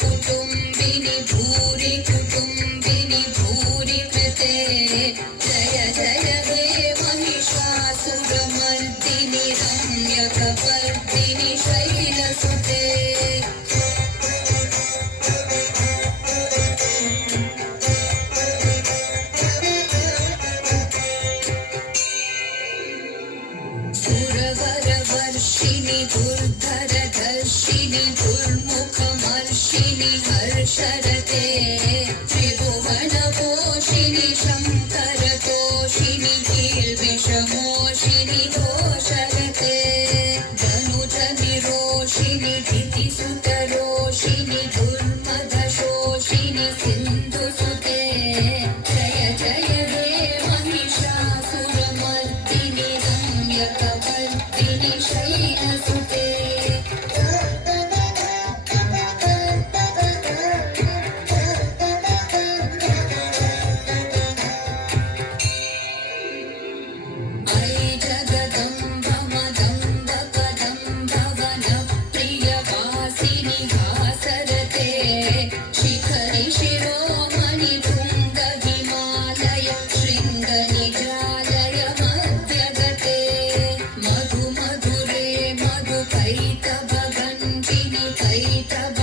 कुटुम्बिनि भूरि कुटुम्बिनि भूरि कृते जय जय हे महिषासुरमर्दिनि रम्यकपर्दिनि शैलसुते सुरवरवर्षिणि दुर्धरधर्षिणि दुर्मुखमर्षिणि हर्षरते त्रिभुवनपोषिणि शङ्करतोषिणि कील्विषमोषिणि दोषरते धनुजनिरोषिणि धितिसुतरोषिणि दुर्मदशोषिणि सिन्धुसुते जय जय हे महिषासुरमर्दिनि रम्यकपर्दिनि शैलसुते अयि जगदम्ब मदम्ब कदम्ब वनप्रियवासिनि हासरते शिखरि शिरोमणि तुङ्ग हिमालय शृङ्गनिजालय मध्यगते मधु मधुरे मधु कैटभगण्डिनि कैटभ